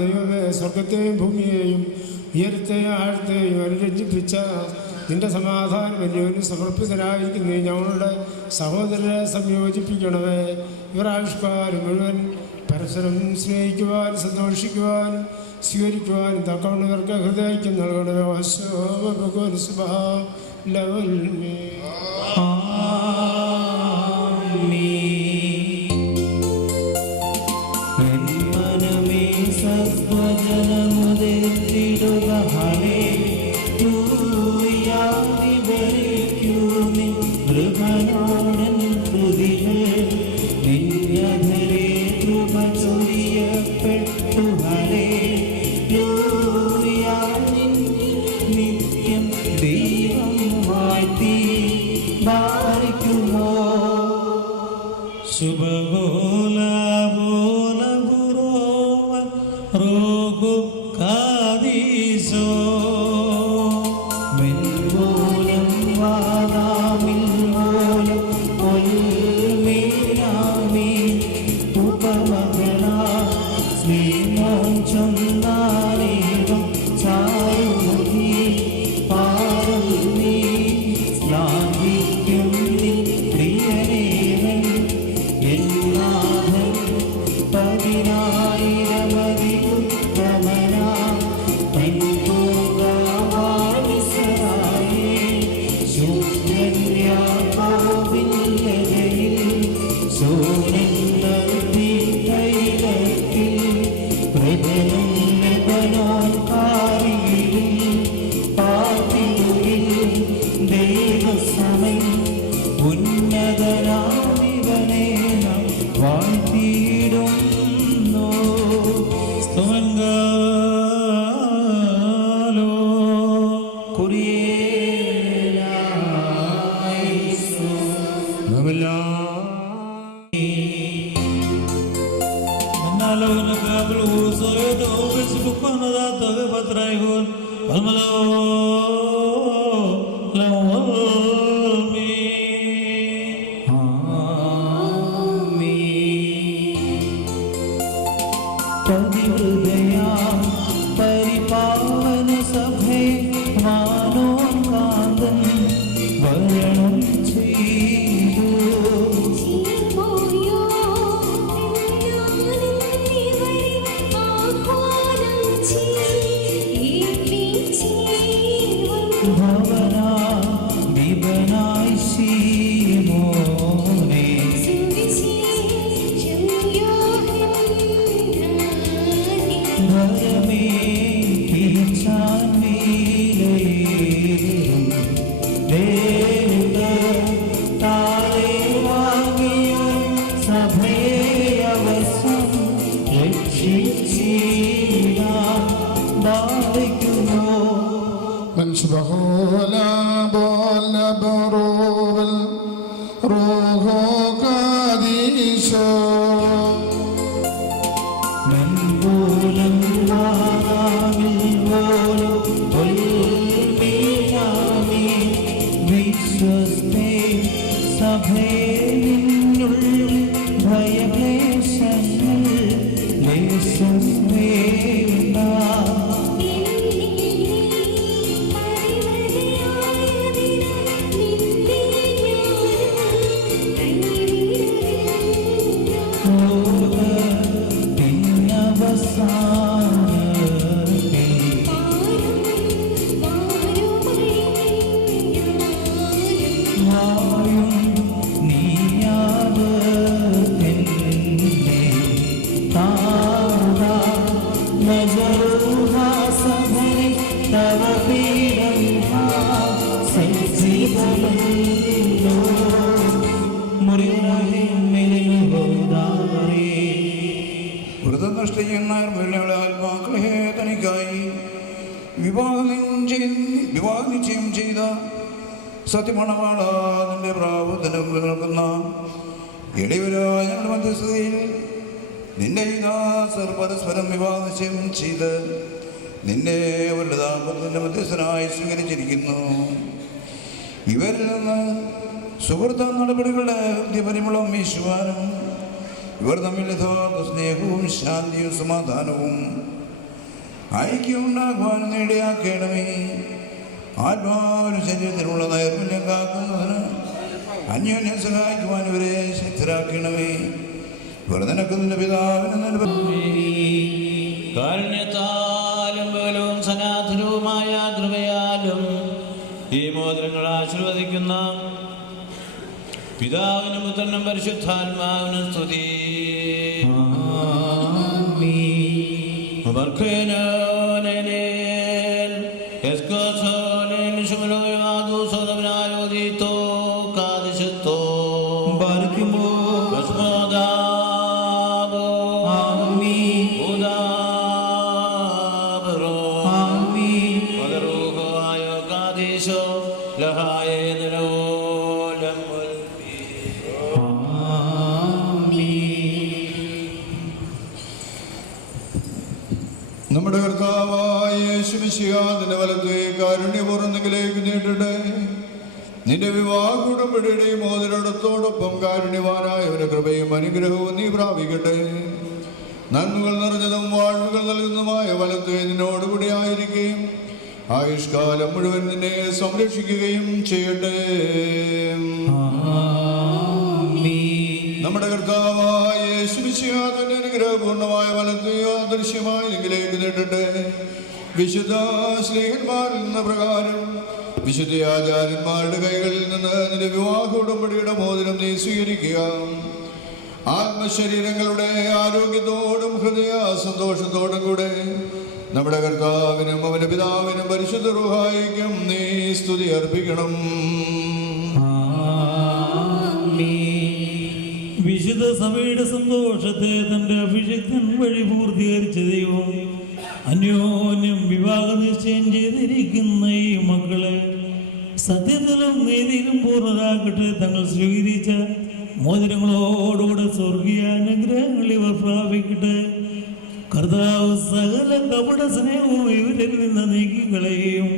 ദൈവമേ, സ്വർഗത്തെയും ഭൂമിയെയും ഉയരത്തെയും ആഴത്തെയും അനുരഞ്ജിപ്പിച്ച നിന്റെ സമാധാനം വലിയവന് സമർപ്പിതരായിരിക്കുന്ന ഞങ്ങളുടെ സഹോദരരെ സംയോജിപ്പിക്കണമേ. ഇവർ ആവിഷ്കാരം മുഴുവൻ പരസ്പരം സ്നേഹിക്കുവാൻ, സന്തോഷിക്കുവാൻ, സ്വീകരിക്കുവാനും തക്കവണ്ണവർക്ക് ഹൃദയക്കും നൽകണമേ. Never വ്രതനഷ്ട ആത്മാക്കളെ തനിക്കായി വിവാഹ നിശ്ചയം ചെയ്ത സത്യമണവാള നിന്റെ പ്രാവത്തിനും നിൽക്കുന്ന എളിവരായ ഞങ്ങളുടെ മധ്യസ്ഥതയിൽ നിന്റെ ഈ ദാസർ പരസ്പരം വിവാഹ നിശ്ചയം ചെയ്ത് നിന്നെ അവരുടെ ദാമ്പത്യത്തിൻ്റെ മധ്യസ്ഥനായി സ്വീകരിച്ചിരിക്കുന്നു. ഇവരിൽ നിന്ന് സുഹൃത്ത നടപടികളുടെ ഹൃദയപരിമളം വീശുവാനും ഇവർ തമ്മിൽ യഥാർത്ഥ സ്നേഹവും ശാന്തിയും സമാധാനവും ഐക്യം ഉണ്ടാക്കുവാനും ഇടയാക്കണമേ. ആത്മാവിനും ശരീരത്തിനുള്ള നൈർമല്യം കാക്കുന്നതിന് അന്യോന്യം സഹായിക്കുവാൻ ഇവരെ ശക്തരാക്കണമേ. ഇവർ നിനക്ക് നിന്റെ പിതാവിന് കാരുണ്യത്താലും ബലവും സനാതനവുമായ കൃപയാലും ഈ മോതിരങ്ങൾ ആശീർവദിക്കുന്ന പിതാവിനും പുത്രനും പരിശുദ്ധാത്മാവിനും സ്തുതി. നമ്മുടെ കർത്താവായ യേശുമിശിഹാ നിന്റെ വലത്തെ കാരുണ്യപൂർണ്ണതയിലേക്ക് നീട്ടട്ടെ. നിന്റെ വിവാഹ ഉടമ്പടിയുടെ മോതിരത്തോടൊപ്പം കാരുണ്യവാനായവന്റെ കൃപയും അനുഗ്രഹവും നീ പ്രാപിക്കട്ടെ. നന്മകൾ നിറഞ്ഞതും വാഴ്വുകൾ നൽകുന്നതുമായ വലത്തെ നിന്നോടുകൂടി ആയിരിക്കുകയും ആയുഷ്കാലം മുഴുവൻ നിന്നെ സംരക്ഷിക്കുകയും ചെയ്യട്ടെ. നമ്മുടെ കർത്താവായ യേശുമിശിഹാ തന്റെ അനുഗ്രഹപൂർണ്ണമായ വലത്തെ അദൃശ്യമായി നിങ്ങളിലേക്ക് നീട്ടട്ടെ. വിശുദ്ധ സ്നേഹന്മാരിൽ നിന്ന് പ്രകാരം വിശുദ്ധ ആചാര്യന്മാരുടെ കൈകളിൽ നിന്ന് നിന്റെ വിവാഹ ഉടമ്പടിയുടെ മോതിരം നീ സ്വീകരിക്കുക. ആത്മശരീരങ്ങളുടെ ആരോഗ്യത്തോടും ഹൃദയ സന്തോഷത്തോടും കൂടെ നമ്മുടെ കർത്താവിനും അവന്റെ പിതാവിനും പരിശുദ്ധ റൂഹായിക്കും നീ സ്തുതി അർപ്പിക്കണം. വിശുദ്ധ സഭയുടെ സന്തോഷത്തെ തന്റെ അഭിഷിക്തൻ വഴി പൂർത്തീകരിച്ച ദൈവം അന്യോന്യം വിവാഹ നിശ്ചയം ചെയ്തിരിക്കുന്ന ഈ മക്കളെ സത്യത്തിലും നീതിയിലും പൂർണ്ണരാക്കട്ടെ. തങ്ങൾ സ്വീകരിച്ച മോതിരങ്ങളോടുകൂടെ സ്വർഗീയ അനുഗ്രഹങ്ങൾ ഇവർ പ്രാപിക്കട്ടെ. കർത്താവ് സകല കപട സ്നേഹവും ഇവരിൽ നിന്ന് നീക്കിക്കളയുകയും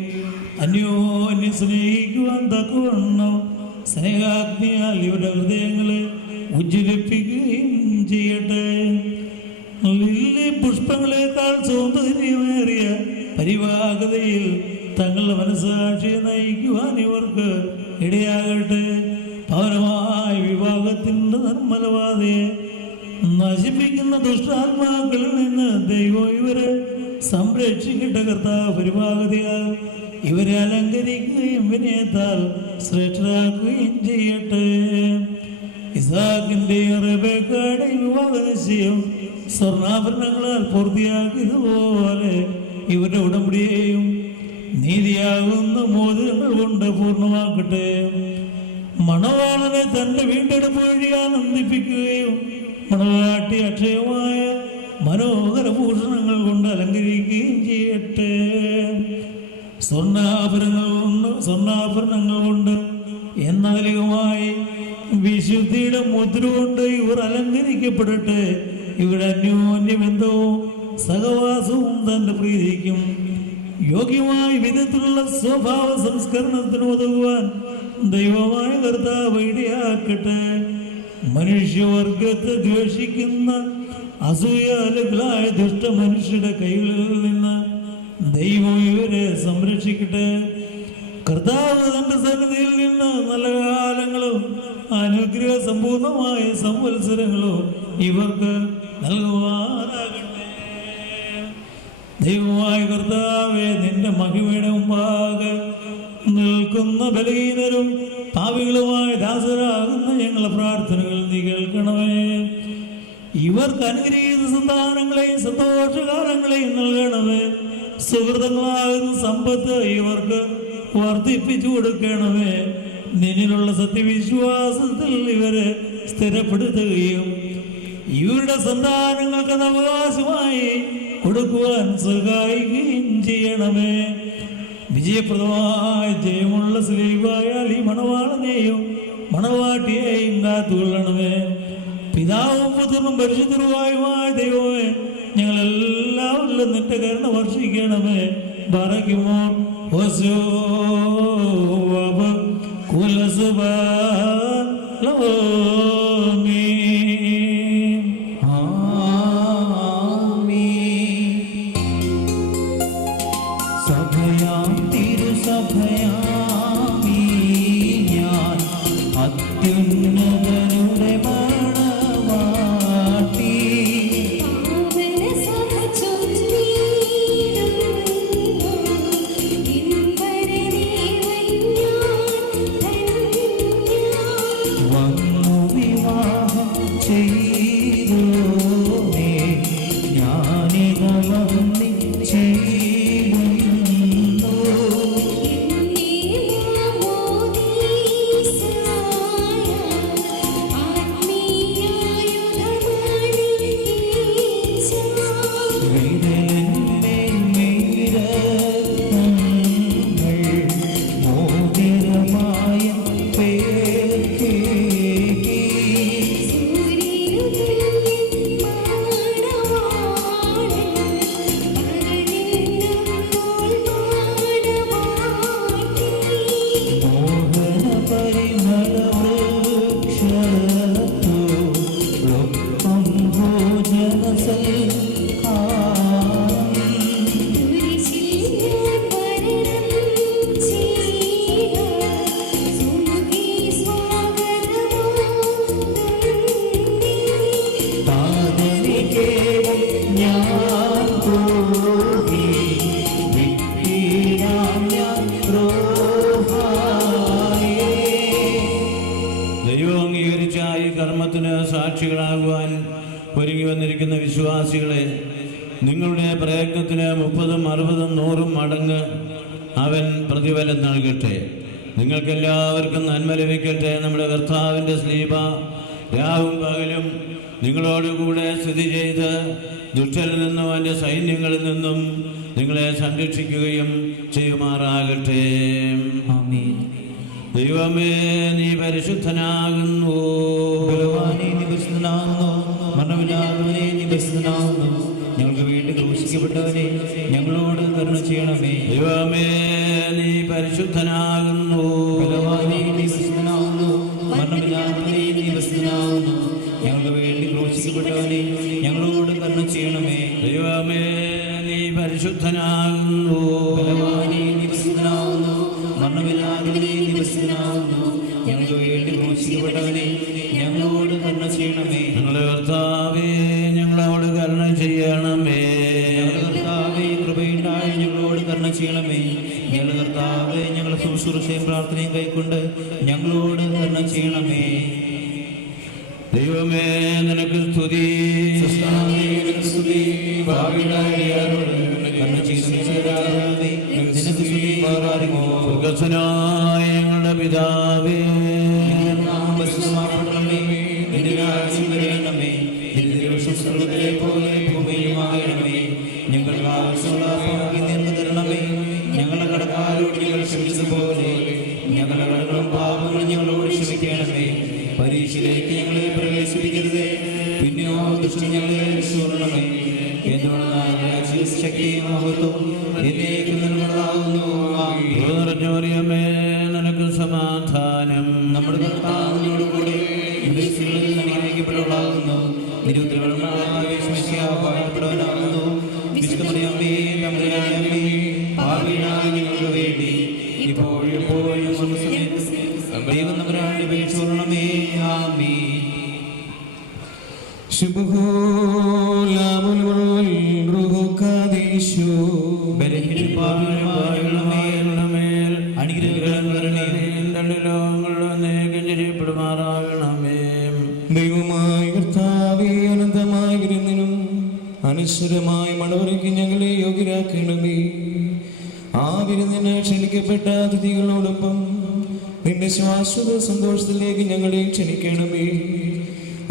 അന്യോന്യം സ്നേഹിക്കുവാൻ തക്കവണ്ണം സ്നേഹാഗ്നിയാൽ ഇവരുടെ ഹൃദയങ്ങളെ ഉജ്ജ്വലിപ്പിക്കുകയും ചെയ്യട്ടെ. ലില്ലി പുഷ്പങ്ങളെക്കാൾ സൗന്ദര്യമേറിയ പരിവാഹതയിൽ തങ്ങളുടെ മനസ്സാക്ഷിയെ നയിക്കുവാൻ ഇവർക്ക് ഇടയാകട്ടെ. പൗരമായ വിവാഹത്തിൻ്റെ നിർമ്മലവാദയെ നശിപ്പിക്കുന്ന ദുഷ്ടാത്മാക്കളിൽ നിന്ന് ദൈവം ഇവരെ സംരക്ഷിക്കട്ടെ. കർത്താവ് പരിവാഹതയാൽ ഇവരെ അലങ്കരിക്കുകയും വിനയത്താൽ ശ്രേഷ്ഠരാക്കുകയും ചെയ്യട്ടെ. ഇസാക്കിന്റെയും റെബേക്കയുടെയും വിവാഹ നിശ്ചയം സ്വർണ്ണാഭരണങ്ങളാൽ പൂർത്തിയാക്കിയതുപോലെ ഇവരുടെ ഉടമ്പടിയെയും നീതിയാകുന്ന മോതിരങ്ങൾ കൊണ്ട് പൂർണ്ണമാക്കട്ടെ. മണവാളനെ തന്റെ വീണ്ടെടുപ്പ് വഴി ആനന്ദിപ്പിക്കുകയും മണവാട്ടി അക്ഷയമായ മനോഹര ഭൂഷണങ്ങൾ കൊണ്ട് അലങ്കരിക്കുകയും ചെയ്യട്ടെ. സ്വർണ്ണാഭരണങ്ങൾ കൊണ്ട് എന്നധികമായി വിശുദ്ധിയുടെ മുദ്ര കൊണ്ട് ഇവർ അലങ്കരിക്കപ്പെടട്ടെ. ഇവിടെ അന്യോന്യബന്ധവും സഹവാസവും തന്റെ പ്രീതിക്കും യോഗ്യമായ വിധത്തിലുള്ള സ്വഭാവ സംസ്കരണത്തിന് ഉതകുവാൻ ദൈവമായ കർത്താവ് ഇടയാക്കട്ടെ. മനുഷ്യവർഗത്തെ ദ്വേഷിക്കുന്ന അസൂയാലുകളായ ദുഷ്ട മനുഷ്യരുടെ കൈകളിൽ നിന്ന് ദൈവം ഇവരെ സംരക്ഷിക്കട്ടെ. കർത്താവ് തന്റെ സന്നിധിയിൽ നിന്ന് നല്ല കാലങ്ങളും അനുഗ്രഹ സമ്പൂർണമായ സംവത്സരങ്ങളും ഇവർക്ക് നൽകുവാനാകട്ടെ. ദൈവമായ കർത്താവേ, നിന്റെ മഹിമയുടെ മുമ്പാകെ നിൽക്കുന്ന ബലഹീനരും പാപികളുമായ ദാസരാകുന്ന ഞങ്ങളുടെ പ്രാർത്ഥനകൾ നീ കേൾക്കണമേ. ഇവർക്ക് അനുഗ്രഹീത സന്താനങ്ങളെയും സന്തോഷകാലങ്ങളെയും നൽകണമേ. സുഹൃതങ്ങളാകുന്ന സമ്പത്ത് ഇവർക്ക് വർദ്ധിപ്പിച്ചു കൊടുക്കണമേ. നിന്നിലുള്ള സത്യവിശ്വാസത്തിൽ ഇവരെ സ്ഥിരപ്പെടുത്തുകയും ഇവരുടെ സന്താനങ്ങൾക്ക് അവകാശമായി കൊടുക്കുവാൻ സഹായിക്കുകയും ചെയ്യണമേ. വിജയപ്രദമായ ജയമുള്ള സ്ലീവായാൽ ഈ മണവാളനെയും മണവാട്ടിയെയും കാത്തുകൊള്ളണമേ. പിതാവും പുത്രനും പരിശുദ്ധരുമായ ദൈവമേ, ഞങ്ങളെല്ലാവരിലും നിന്റെ കരുണ വർഷിക്കണമേ. ബറക്കുമോ സഭയാം തിരുസഭയാമീ ഞാൻ അത്യുന്നതരുടെ മണവാട്ടി. വന്നു വിവാഹം ചെയ്തോനേ ഞാനിത വന്ദിച്ചേ ദൈവം അംഗീകരിച്ച ഈ കർമ്മത്തിന് സാക്ഷികളാകുവാൻ ഒരുങ്ങി വന്നിരിക്കുന്ന വിശ്വാസികളെ, നിങ്ങളുടെ പ്രയത്നത്തിന് 30, 60, 100 മടങ്ങ് അവൻ പ്രതിഫലം നൽകട്ടെ. നിങ്ങൾക്കെല്ലാവർക്കും നന്മ ലഭിക്കട്ടെ. നമ്മുടെ കർത്താവിൻ്റെ സ്ലീബ രാവും പകലും നിങ്ങളോടുകൂടെ സ്ഥിതി ചെയ്ത് ദുഷ്ടരിൽ നിന്നും അവൻ്റെ സൈന്യങ്ങളിൽ നിന്നും നിങ്ങളെ സംരക്ഷിക്കുകയും ചെയ്യുമാറാകട്ടെ. ആമേൻ. ദൈവമേ, നീ പരിശുദ്ധനാകുന്നു. മരണമില്ലാത്തവനെ നീ പരിശുദ്ധനാകുന്നു. ഞങ്ങൾക്ക് വേണ്ടി ക്രൂശിക്കപ്പെട്ടവനെ ഞങ്ങളോട് കരുണ ചെയ്യണമേ. ദൈവമേ, നീ പരിശുദ്ധനാകുന്നു. നീ പരിശുദ്ധനാകുന്നു. മരണമില്ലാത്തവനെ നീ പരിശുദ്ധനാകുന്നു. ഞങ്ങൾക്ക് വേണ്ടി ക്രൂശിക്കപ്പെട്ടവനെ ഞങ്ങളോട് കരുണ ചെയ്യണമേ. ദൈവമേ, നീ പരിശുദ്ധനാകുന്നു. നീ പരിശുദ്ധനാകുന്നു. മരണമില്ലാത്തവനെ നീ പരിശുദ്ധനാകുന്നു. ഞങ്ങൾക്ക് വേണ്ടി ക്രൂശിക്കപ്പെട്ടവനെ ഞങ്ങളോട് കരുണ ചെയ്യണമേ. ഞങ്ങളുടെ കർത്താവേ, ഞങ്ങളോട് കരുണ ചെയ്യണമേ. ഞങ്ങളുടെ കർത്താവേ, കൃപയുണ്ടായി ഞങ്ങളോട് കരുണ ചെയ്യണമേ. ഞങ്ങളുടെ കർത്താവേ, ഞങ്ങളുടെ ശുശ്രൂഷയും പ്രാർത്ഥനയും കൈക്കൊണ്ട് ഞങ്ങളോട് കരുണ ചെയ്യണമേ. ദൈവമേ, നിനക്ക് സ്തുതി. സ്വർഗ്ഗസ്ഥനായ ഞങ്ങളുടെ പിതാവേ, ഞങ്ങളുടെ ആവശ്യമുള്ള തരണമേ. ഞങ്ങളുടെ കടക്കാരോട് ഞങ്ങൾ ക്ഷമിച്ചതുപോലെ ഞങ്ങളുടെ കടകളും പാപങ്ങളും ഞങ്ങളോട് ക്ഷമിക്കണമേ. പരീക്ഷയിലേക്ക് ഞങ്ങളെ പ്രവേശിപ്പിക്കരുത്, പിന്നെയോ ദുഷ്ടൻ ഞങ്ങളെ രക്ഷിക്കണമേ. എന്തുകൊണ്ടെന്നാൽ ശക്തിയും മഹത്വവും എന്നേക്കും നിന്നുള്ളതാകുന്നു. നിറഞ്ഞോറിയമേ, നിനക്ക് സമാധാനം. നമ്മുടെ കർത്താവിനോട് കൂടെ അനുഗ്രഹിക്കപ്പെട്ടവളാകുന്നു. നിരുത്തരവാദപ്പെടുവാനാകുന്നു. വിശുദ്ധമറിയാമേ, തമ്പുരാനമ്മേ, പാപികളായ ഞങ്ങൾക്ക് വേണ്ടി ഇപ്പോഴും എപ്പോഴും ദൈവം തമ്പുരാന്റെ അപേക്ഷിച്ചുകൊള്ളണമേ. ആമേൻ. ദൈവമായ കർത്താവേ, അനന്തമായ വിരുന്നിനും അനശ്വരമായ മണവറയ്ക്ക് ഞങ്ങളെ യോഗ്യരാക്കണമേ. ആ വിരുന്നിന് ക്ഷണിക്കപ്പെട്ട അതിഥികളോടൊപ്പം നിന്റെ ശാശ്വത സന്തോഷത്തിലേക്ക് ഞങ്ങളെ ക്ഷണിക്കണമേ.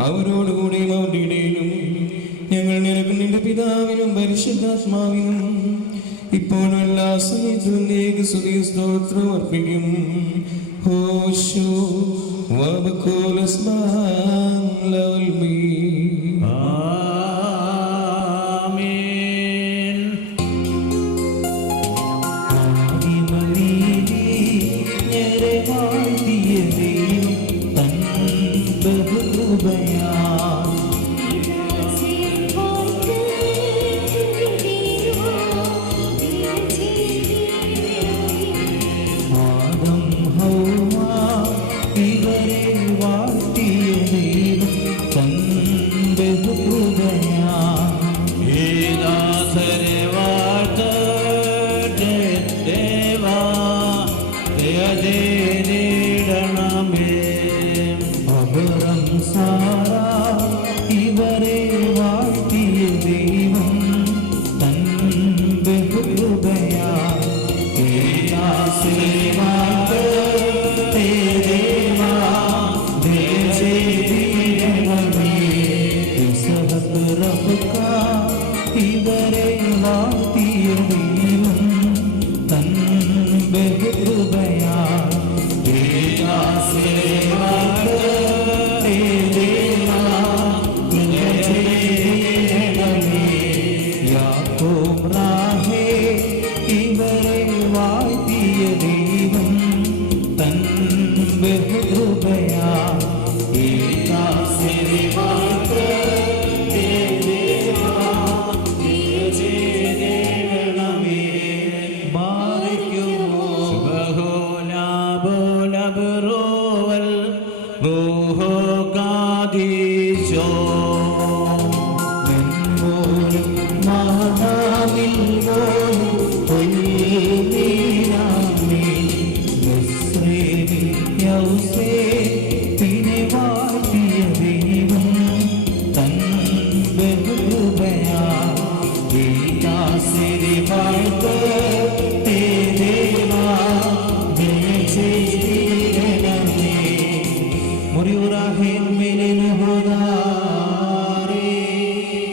അവരോടുകൂടിയും അവരുടെ ഇടയിലും ഞങ്ങൾ നിനക്ക് നിന്റെ പിതാവിനും പരിശുദ്ധാത്മാവിനും ഇപ്പോഴും എല്ലാ സമയത്തും നീക്ക് സ്തുതി സ്തോത്രം അർപ്പിക്കും. ഹോശോ വബകോലസ്മാൻ ലവൽമീ. ആമേൻ.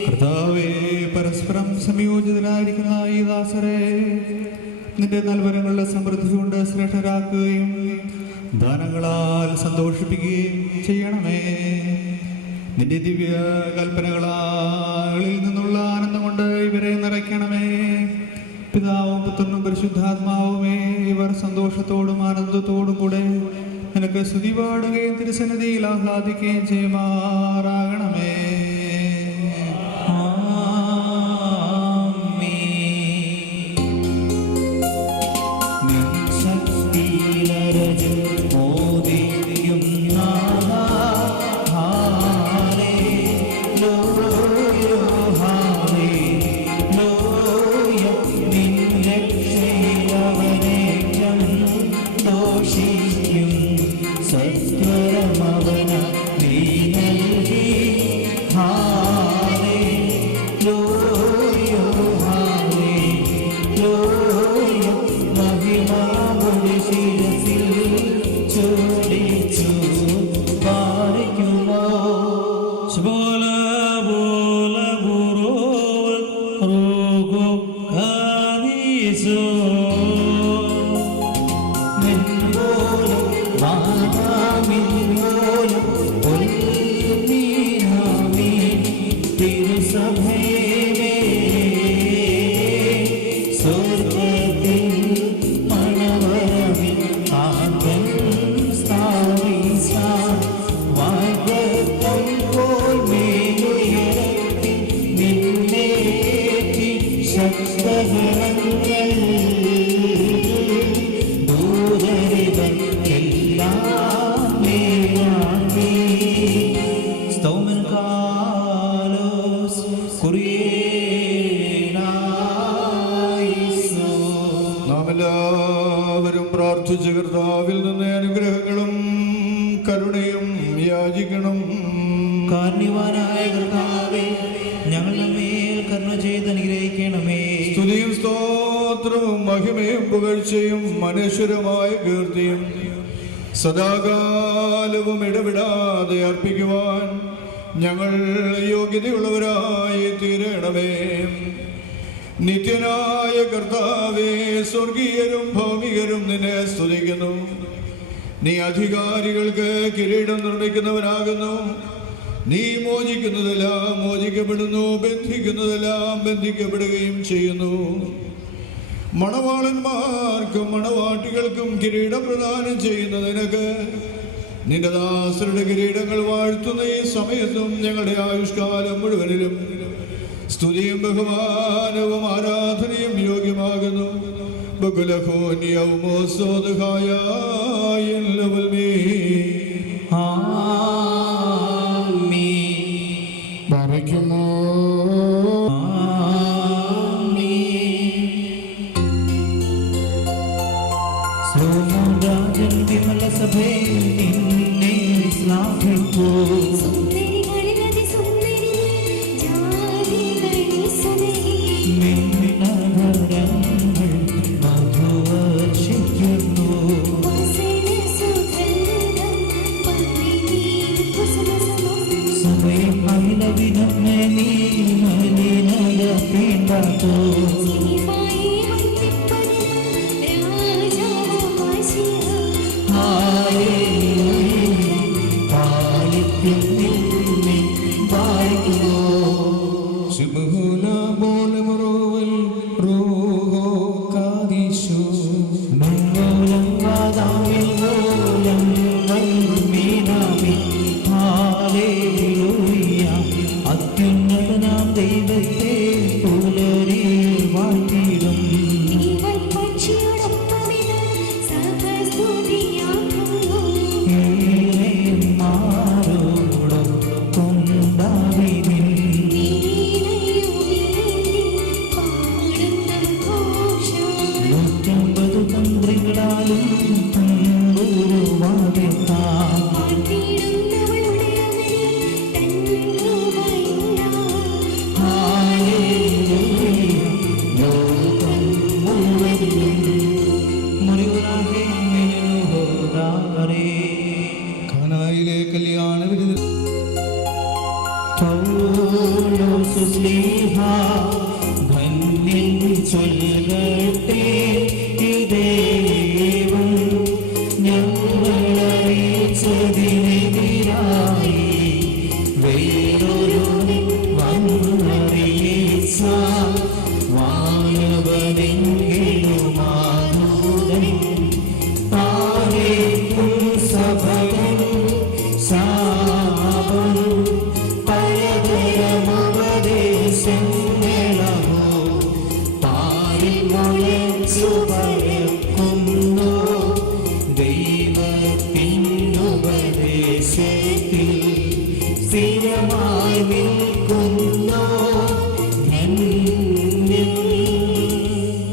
കർത്താവേ, പരസ്പരം സംയോജിതരായിരിക്കുന്ന ഈ ദാസരെ നിന്റെ നൽവരങ്ങളുടെ സമൃദ്ധി കൊണ്ട് ശ്രേഷ്ഠരാക്കുകയും ദാനങ്ങളാൽ സന്തോഷിപ്പിക്കുകയും ചെയ്യണമേ. നിന്റെ ദിവ്യ കൽപ്പനകളിൽ നിന്നുള്ള ആനന്ദം കൊണ്ട് ഇവരെ നിറയ്ക്കണമേ. പിതാവും പുത്രനും പരിശുദ്ധാത്മാവുമേ, ഇവർ സന്തോഷത്തോടും ആനന്ദത്തോടും കൂടെ നിനക്ക് സ്തുതി പാടുകയും തിരുസന്നിധിയിൽ ആഹ്ലാദിക്കുകയും ചെയ്യുമാറാകണമേ. എല്ലാവരും പ്രാർത്ഥിച്ച് കർത്താവിൽ നിന്ന് അനുഗ്രഹങ്ങളും കരുണയും യാചിക്കണം. കാരുണ്യവാനായ കർത്താവേ, ഞങ്ങളുടെ മേൽ കരുണ ചെയ്ത് അനുഗ്രഹിക്കണമേ. സ്തുതിയും സ്തോത്രവും മഹിമയും പുകഴ്ചയും അനശ്വരമായ കീർത്തിയും സദാകാലവും ഇടവിടാതെ അർപ്പിക്കുവാൻ ഞങ്ങൾ യോഗ്യതയുള്ളവരായി തീരണമേ. നിത്യനായ കർത്താവേ, സ്വർഗീയരും ഭൗമികരും നിന്നെ സ്തുതിക്കുന്നു. നീ അധികാരികൾക്ക് കിരീടം നിർമ്മിക്കുന്നവനാകുന്നു. നീ മോചിക്കുന്നതെല്ലാം മോചിക്കപ്പെടുന്നു, ബന്ധിക്കുന്നതെല്ലാം ബന്ധിക്കപ്പെടുകയും ചെയ്യുന്നു. മണവാളന്മാർക്കും മണവാട്ടികൾക്കും കിരീടം പ്രദാനം ചെയ്യുന്ന നിനക്ക് നിന്റെ ദാസരുടെ കിരീടങ്ങൾ വാഴ്ത്തുന്ന ഈ സമയത്തും ഞങ്ങളുടെ ആയുഷ്കാലം മുഴുവനിലും സ്തുതിയും ബഹുമാനവും ആരാധനയും യോഗ്യമാകുന്നു.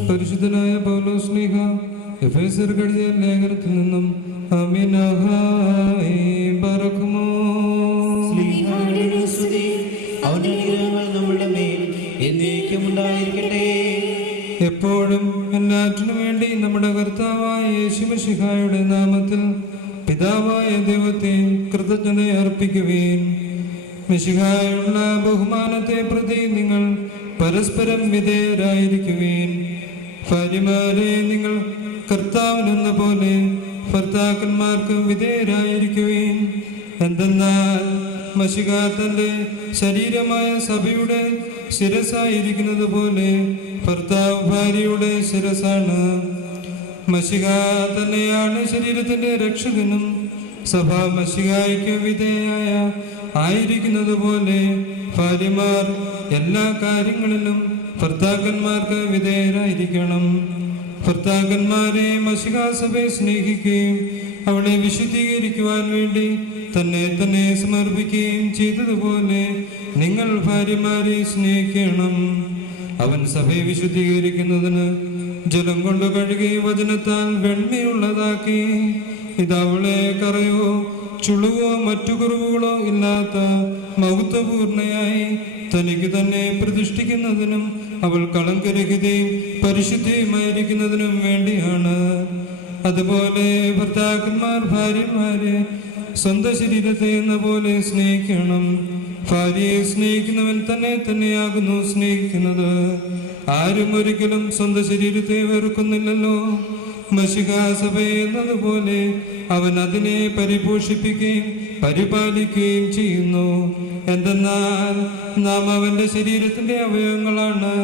പരിശുദ്ധനായ പൗലോസ് ശ്ലീഹ എഫേസ്യർക്ക് എഴുതിയ ലേഖനത്തിൽ നിന്നും എപ്പോഴും എല്ലാറ്റിനും വേണ്ടി നമ്മുടെ കർത്താവായ യേശുമിശിഹായുടെ നാമത്തിൽ പിതാവായ ദൈവത്തെ കൃതജ്ഞത അർപ്പിക്കുവേൻ. മിശിഹായുള്ള ബഹുമാനത്തെ പ്രതി നിങ്ങൾ പരസ്പരം വിധേയരായിരിക്കുവേൻ. ഭാര്യമാരെ നിങ്ങൾ കർത്താവിനെന്ന പോലെ ഭർത്താക്കന്മാർക്ക് വിധേയരായിരിക്കുവേൻ. എന്തെന്നാൽ മശിഹ തന്റെ ശരീരമായ സഭയുടെ ശിരസായിരിക്കുന്നത് പോലെ ഭർത്താവ് ഭാര്യയുടെ ശിരസാണ്. മശിഹ തന്നെയാണ് ശരീരത്തിന്റെ രക്ഷകനും. സഭ മശിഹായ്ക്ക് വിധേയായ ആയിരിക്കുന്നത് പോലെ ഭാര്യമാർ എല്ലാ കാര്യങ്ങളിലും ഭർത്താക്കന്മാർക്ക് വിധേയരായിരിക്കണം. ഭർത്താക്കന്മാരെ മശിഹ സഭയെ സ്നേഹിക്കുകയും അവളെ വിശുദ്ധീകരിക്കുവാൻ വേണ്ടി തന്നെ സമർപ്പിക്കുകയും ചെയ്തതുപോലെ നിങ്ങൾ ഭാര്യമാരെ സ്നേഹിക്കണം. അവൻ സഭയെ വിശുദ്ധീകരിക്കുന്നതിന് ജലം കൊണ്ട് കഴുകി വചനത്താൽ വെണ്മയുള്ളതാക്കി. ഇതവളെ കറയോ ചുളുവോ മറ്റു കുറവുകളോ ഇല്ലാത്ത മഹത്വപൂർണയായി തനിക്ക് തന്നെ പ്രതിഷ്ഠിക്കുന്നതിനും അവൾ കളങ്കരഹിതയും പരിശുദ്ധിയുമായിരിക്കുന്നതിനും വേണ്ടിയാണ്. അതുപോലെ ഭർത്താക്കന്മാർ ഭാര്യമാരെ സ്വന്തം ശരീരത്തെ എന്ന പോലെ സ്നേഹിക്കണം. ഭാര്യയെ സ്നേഹിക്കുന്നവൻ തന്നെ തന്നെയാകുന്നു സ്നേഹിക്കുന്നത്. ആരും ഒരിക്കലും സ്വന്തം ശരീരത്തെ വെറുക്കുന്നില്ലല്ലോ. മശിഹ സഭയെ എന്നതുപോലെ അവൻ അതിനെ പരിപോഷിപ്പിക്കുകയും പരിപാലിക്കുകയും ചെയ്യുന്നു. എന്തെന്നാൽ നാം അവന്റെ ശരീരത്തിന്റെ അവയവങ്ങളാണ്.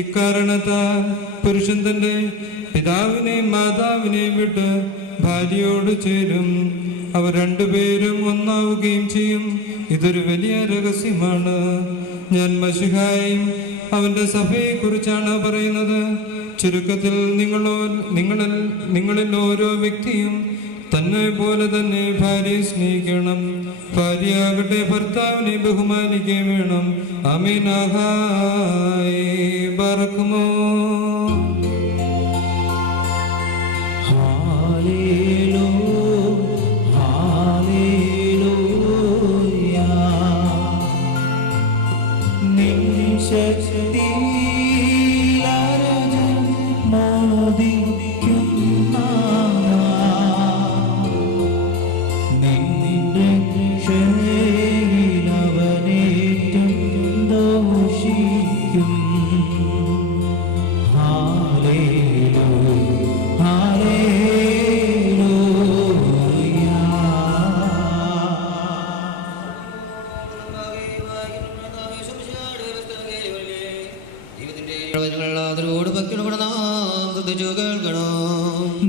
ഇക്കാരണത്താൽ പുരുഷൻ തന്റെ പിതാവിനെയും മാതാവിനെയും വിട്ട് ഭാര്യയോട് ചേരും, അവർ രണ്ടുപേരും ഒന്നാവുകയും ചെയ്യും. ഇതൊരു വലിയ രഹസ്യമാണ്. ഞാൻ മശിഹായും അവന്റെ സഭയെ കുറിച്ചാണ് പറയുന്നത്. ചുരുക്കത്തിൽ നിങ്ങളിൽ ഓരോ വ്യക്തിയും തന്നെ പോലെ തന്നെ ഭാര്യയെ സ്നേഹിക്കണം. ഭാര്യയാകട്ടെ ഭർത്താവിനെ ബഹുമാനിക്കുകയും വേണം. ആമീനാഹായി ബറക്കുമോ.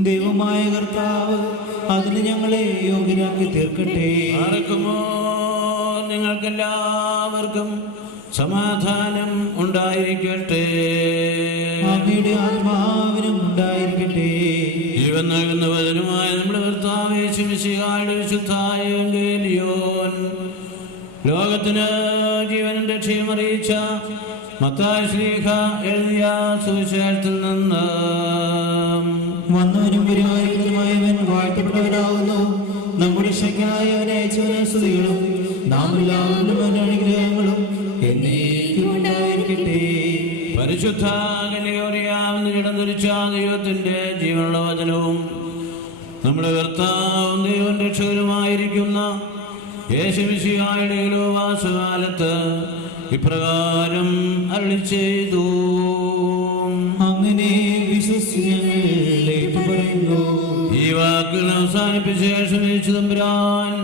ദൈവമായ കർത്താവ് അതിന് ഞങ്ങളെ യോഗ്യരാക്കി തീർക്കട്ടെ. ആർക്കുമോ നിങ്ങൾക്കെല്ലാവർക്കും സമാധാനം ഉണ്ടായിരിക്കട്ടെ. അങ്ങയുടെ ആത്മാവിനും ഉണ്ടായിരിക്കട്ടെ. ജീവൻ നൽകുന്ന വചനമായ നമ്മുടെ കർത്താവ് യേശുമിശിഹായുടെ വിശുദ്ധായ എവങ്കേലിയോൻ ലോകത്തിന് ജീവനും രക്ഷയും അറിയിച്ച മത്തായി ശ്ലീഹ എഴുതിയ സുവിശേഷത്തിൽ നിന്ന് വന്നവനും വരുവായിരിക്കുന്നതുമായവൻ വാഴ്ത്തപ്പെട്ടവരാകുന്നു. നമ്മുടെ രക്ഷയ്ക്കായി അവനെ അയച്ചവന് സ്തുതികളും നാം എല്ലാവരും അനുഗ്രഹങ്ങളും എന്നേക്കും ഉണ്ടായിരിക്കട്ടെ. പരിശുദ്ധ കന്യകമറിയാമെന്ന് ഇടം ധരിച്ച ദൈവത്തിന്റെ ജീവനുള്ള വചനവും നമ്മുടെ കർത്താവും ദൈവം രക്ഷകരുമായിരിക്കുന്ന യേശുമിശിഹായുടെ വാസകാലത്ത് ഇപ്രകാരം അരുളിച്ചെയ്തു. അങ്ങനെ വിശ്വസിച്ചു പറയുന്നു. ഈ വാക്കുകൾ അവസാനിപ്പിച്ച ശേഷം യേശുതമ്പുരാൻ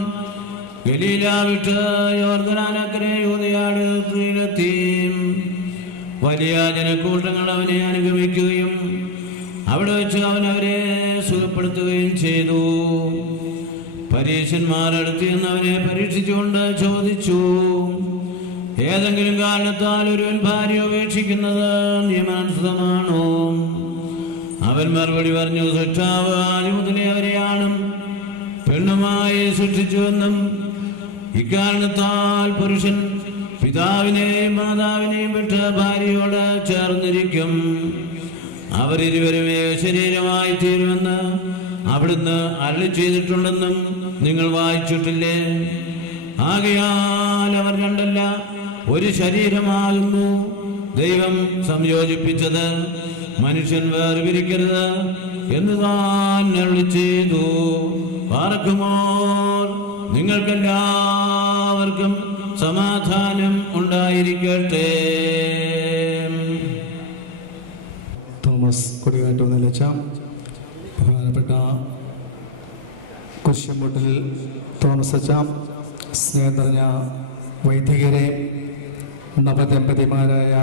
ഗലീല വിട്ട് യോർദ്ദാനക്കരെ യൂദയാടിലെത്തി. വലിയ ജനക്കൂട്ടങ്ങൾ അവനെ അനുഗമിക്കുകയും അവിടെ വെച്ച് അവൻ അവരെ സുഖപ്പെടുത്തുകയും ചെയ്തു. പരീശന്മാരടുത്ത് നിന്ന് അവനെ പരീക്ഷിച്ചുകൊണ്ട് ചോദിച്ചു, ഏതെങ്കിലും കാരണത്താൽ ഒരുവൻ ഭാര്യ ഉപേക്ഷിക്കുന്നത് നിയമാനുസൃതമാണോ? അവൻ മറുപടി പറഞ്ഞു, സൃഷ്ടാവ് ആദ്യം മുതലേ അവരെയാണ് പെണ്ണുമായി സൃഷ്ടിച്ചുവെന്നും ഇക്കാരണത്താൽ പുരുഷൻ പിതാവിനെയും മാതാവിനെയും വിട്ട് ഭാര്യയോട് ചേർന്നിരിക്കും, അവരിരുവരും ശരീരമായി തീരുമെന്ന് അവിടുന്ന് അരുളി ചെയ്തിട്ടുണ്ടെന്നും നിങ്ങൾ വായിച്ചിട്ടില്ലേ? ആകയാൽ അവർ രണ്ടല്ല ഒരു ശരീരമാകുന്നു. ദൈവം സംയോജിപ്പിച്ചത് മനുഷ്യൻ വേർപിരിക്കരുത് എന്ന് താൻ അരുളി ചെയ്തു. പാർക്കുമോർ നിങ്ങൾക്കെല്ലാവർക്കും സമാധാനം ഉണ്ടായിരിക്കട്ടെ. തോമസ് കൊടികാട്ട് നിലച്ച ബഹുമാനപ്പെട്ട കുരിശുംമൂട്ടിൽ തോമസ് അച്ചാം, സ്നേഹം നിറഞ്ഞ വൈദികരെ, നവദമ്പതിമാരായ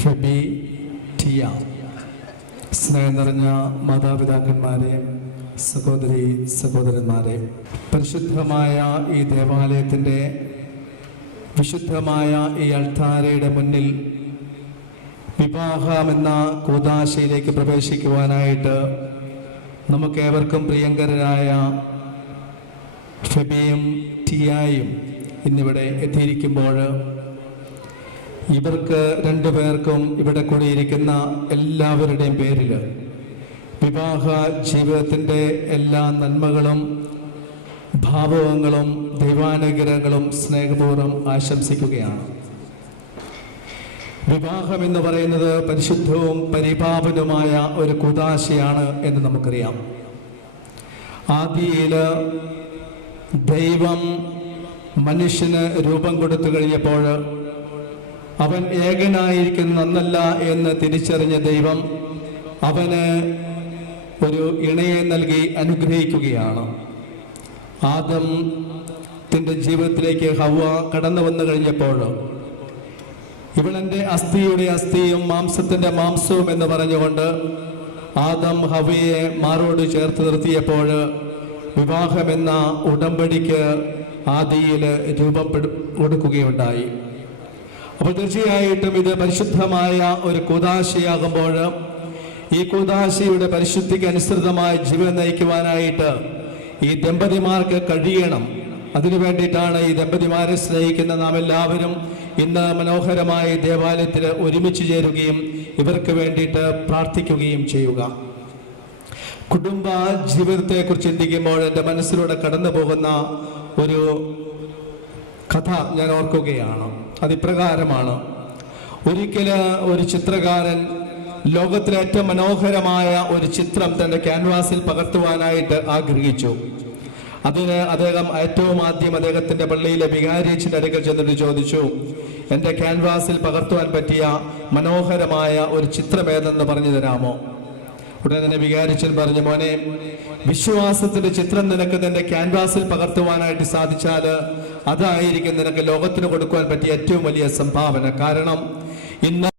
ഫെബി ടിയ, സ്നേഹം നിറഞ്ഞ മാതാപിതാക്കന്മാരെ, സഹോദരി സഹോദരന്മാരെ, പരിശുദ്ധമായ ഈ ദേവാലയത്തിൻ്റെ വിശുദ്ധമായ ഈ അൾത്താരയുടെ മുന്നിൽ വിവാഹമെന്ന കൂദാശയിലേക്ക് പ്രവേശിക്കുവാനായിട്ട് നമുക്കേവർക്കും പ്രിയങ്കരരായ ഫെബിയും ടിയായും ഇന്നിവിടെ എത്തിയിരിക്കുമ്പോൾ ഇവർക്ക് രണ്ടുപേർക്കും ഇവിടെ കൂടിയിരിക്കുന്ന എല്ലാവരുടെയും പേരിൽ വിവാഹ ജീവിതത്തിൻ്റെ എല്ലാ നന്മകളും ഭാവങ്ങളും ദൈവാനുഗ്രഹങ്ങളും സ്നേഹപൂർവ്വം ആശംസിക്കുകയാണ്. വിവാഹം എന്ന് പറയുന്നത് പരിശുദ്ധവും പരിപാവനവുമായ ഒരു കൂദാശയാണ് എന്ന് നമുക്കറിയാം. ആദിയില് ദൈവം മനുഷ്യന് രൂപം കൊടുത്തു കഴിഞ്ഞപ്പോൾ അവൻ ഏകനായിരിക്കുന്നല്ല എന്ന് തിരിച്ചറിഞ്ഞ ദൈവം അവന് ഒരു ഇണയെ നൽകി അനുഗ്രഹിക്കുകയാണ്. ആദത്തിന്റെ ജീവിതത്തിലേക്ക് ഹവ്വ കടന്നു വന്നു കഴിഞ്ഞപ്പോൾ ഇവളെൻ്റെ അസ്ഥിയുടെ അസ്ഥിയും മാംസത്തിന്റെ മാംസവും എന്ന് പറഞ്ഞുകൊണ്ട് ആദം ഹവ്വയെ മാറോട് ചേർത്ത് നിർത്തിയപ്പോൾ വിവാഹമെന്ന ഉടമ്പടിക്ക് ആദിയിൽ രൂപം കൊടുക്കുകയുണ്ടായി. അപ്പോൾ തീർച്ചയായിട്ടും ഇത് പരിശുദ്ധമായ ഒരു കൂദാശയാകുമ്പോൾ ഈ കൂദാശയുടെ പരിശുദ്ധിക്ക് അനുസൃതമായ ജീവൻ നയിക്കുവാനായിട്ട് ഈ ദമ്പതിമാർക്ക് കഴിയണം. അതിനു വേണ്ടിയിട്ടാണ് ഈ ദമ്പതിമാരെ സ്നേഹിക്കുന്ന നാം എല്ലാവരും ഇന്ന് മനോഹരമായ ദേവാലയത്തിൽ ഒരുമിച്ച് ചേരുകയും ഇവർക്ക് വേണ്ടിയിട്ട് പ്രാർത്ഥിക്കുകയും ചെയ്യുക. കുടുംബ ജീവിതത്തെക്കുറിച്ച് ചിന്തിക്കുമ്പോൾ എൻ്റെ മനസ്സിലൂടെ കടന്നു പോകുന്ന ഒരു കഥ ഞാൻ ഓർക്കുകയാണ്. അതിപ്രകാരമാണ്. ഒരിക്കൽ ഒരു ചിത്രകാരൻ ലോകത്തിലെ ഏറ്റവും മനോഹരമായ ഒരു ചിത്രം തൻ്റെ ക്യാൻവാസിൽ പകർത്തുവാനായിട്ട് ആഗ്രഹിച്ചു. അതിന് അദ്ദേഹം ഏറ്റവും ആദ്യം അദ്ദേഹത്തിൻ്റെ പള്ളിയിലെ വികാരിയച്ഛൻ്റെ അടുക്കൽ ചെന്നിട്ട് ചോദിച്ചു, എൻ്റെ ക്യാൻവാസിൽ പകർത്തുവാൻ പറ്റിയ മനോഹരമായ ഒരു ചിത്രം ഏതെന്ന് പറഞ്ഞു തരാമോ? ഉടനെ തന്നെ വികാരിച്ചൻ പറഞ്ഞു, മോനെ, വിശ്വാസത്തിന്റെ ചിത്രം നിനക്ക് നിന്റെ ക്യാൻവാസിൽ പകർത്തുവാനായിട്ട് സാധിച്ചാൽ അതായിരിക്കും നിനക്ക് ലോകത്തിന് കൊടുക്കുവാൻ പറ്റിയ ഏറ്റവും വലിയ സംഭാവന. കാരണം ഇന്ന്